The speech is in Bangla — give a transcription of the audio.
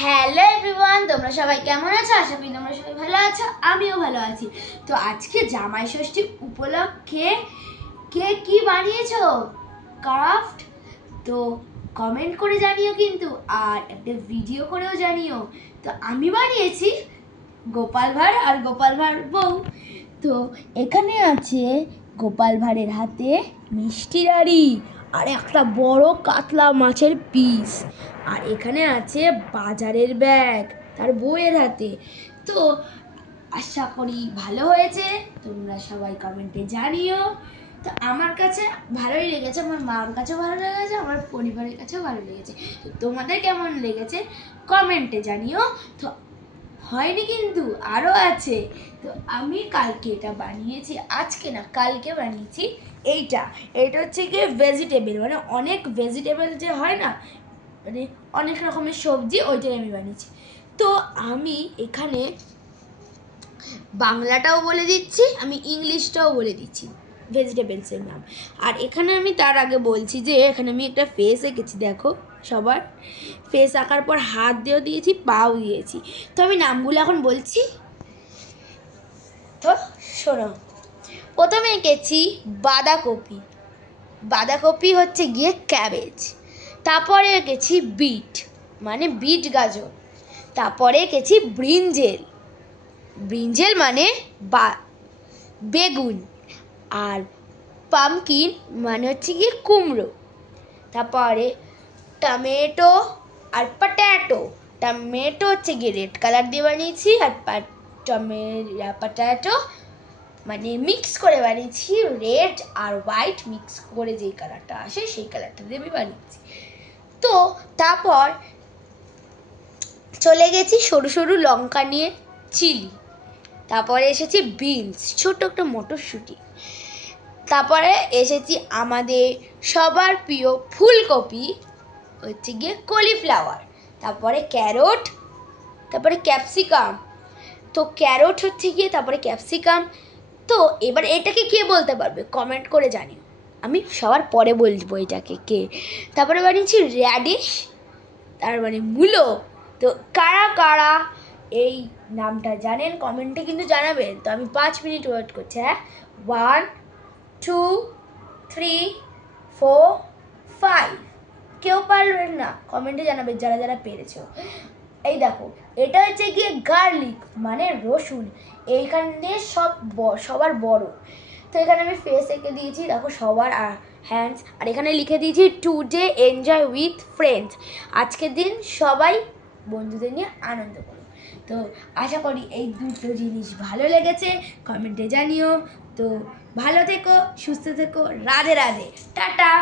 হ্যালো এভরিওয়ান, তোমরা সবাই কেমন আছো? আশা করি তোমরা সবাই ভালো আছো, আমিও ভালো আছি। তো আজকে জামাই ষষ্ঠী উপলক্ষে কে কি বানিয়েছো ক্রাফট, তো কমেন্ট করে জানিও কিন্তু, আর একটা ভিডিও করেও জানিও। তো আমি বানিয়েছি গোপাল ভাঁড় আর গোপাল ভাঁড় বউ। তো এখানে আছে গোপাল ভাঁড়ের হাতে মিষ্টি রাড়ি আর একটা বড় কাতলা মাছের পিস, আর এখানে আছে বাজারের ব্যাগ তার বউয়ের হাতে। তো আশা করি ভালো হয়েছে, তোমরা সবাই কমেন্টে জানিও। তো আমার কাছে ভালোই লেগেছে, আমার মার কাছেও ভালো লেগেছে, আমার পরিবারের কাছেও ভালো লেগেছে। তো তোমাদের কেমন লেগেছে কমেন্টে জানিও। তো হয়নি কিন্তু, আরও আছে। তো আমি কালকে এটা বানিয়েছি, আজকে না কালকে বানিয়েছি। এইটা হচ্ছে গিয়ে ভেজিটেবল, মানে অনেক ভেজিটেবল যে হয় না, মানে অনেক রকমের সবজি, ওইটাই আমি বানিয়েছি। তো আমি এখানে বাংলাটাও বলে দিচ্ছি, আমি ইংলিশটাও বলে দিচ্ছি ভেজিটেবলসের নাম। আর এখানে আমি তার আগে বলছি যে এখানে আমি একটা ফেস এঁকেছি, দেখো সবার ফেস আঁকার পর হাত দিয়েও দিয়েছি, পাও দিয়েছি। তো আমি নামগুলো এখন বলছি, তো শোনো। প্রথমে এঁকেছি বাঁধাকপি, বাঁধাকপি হচ্ছে গিয়ে ক্যাবেজ। তারপরে এঁকেছি বিট, মানে বিট গাজর। তারপরে এঁকেছি ব্রিঞ্জেল, ব্রিঞ্জেল মানে বেগুন। আর পামকিন মানে হচ্ছে গিয়ে কুমড়ো। তারপরে টমেটো আর পট্যাটো, টমেটো হচ্ছে গিয়ে রেড কালার দিয়ে বানিয়েছি, আর পট্যাটো মানে মিক্স করে বানিয়েছি, রেড আর হোয়াইট মিক্স করে যেই কালারটা আসে সেই কালারটা দিয়ে আমি বানিয়েছি। তো তারপর চলে গেছি সরু সরু লঙ্কা নিয়ে চিলি। তারপরে এসেছি বিনস, ছোট একটা মটরশুঁটি। তারপরে এসেছি আমাদের সবার প্রিয় ফুলকপি, হচ্ছে গিয়ে কলিফ্লাওয়ার। তারপরে ক্যারট, তারপরে ক্যাপসিকাম। তো ক্যারট হচ্ছে গিয়ে, তারপরে ক্যাপসিকাম। তো এবার এটাকে কে বলতে পারবে কমেন্ট করে জানিও, আমি সবার পরে বলবো এটাকে কে। তারপরে বানিয়েছি র্যাডিশ, তার মানে মূলো। তো কারা কারা এই নামটা জানেন কমেন্টে কিন্তু জানাবেন। তো আমি 5 মিনিট ওয়েট করছি। 1 2 3 4 5। কেউ পারবেন না কমেন্টে জানাবে যারা যারা পেরেছো। এই দেখো, এটা হচ্ছে গিয়ে গার্লিক মানে রসুন, এইখানে সবার বড়। তো এখানে আমি ফেস এঁকে দিয়েছি, দেখো সবার হ্যান্ডস। আর এখানে লিখে দিয়েছি টুডে এনজয় উইথ ফ্রেন্ডস, আজকের দিন সবাই বন্ধুদের নিয়ে আনন্দ করো। তো আশা করি এই দুটো জিনিস ভালো লেগেছে, কমেন্টে জানিও। তো ভালো থেকো, সুস্থ থেকো, রাধে রাধে, টাটা।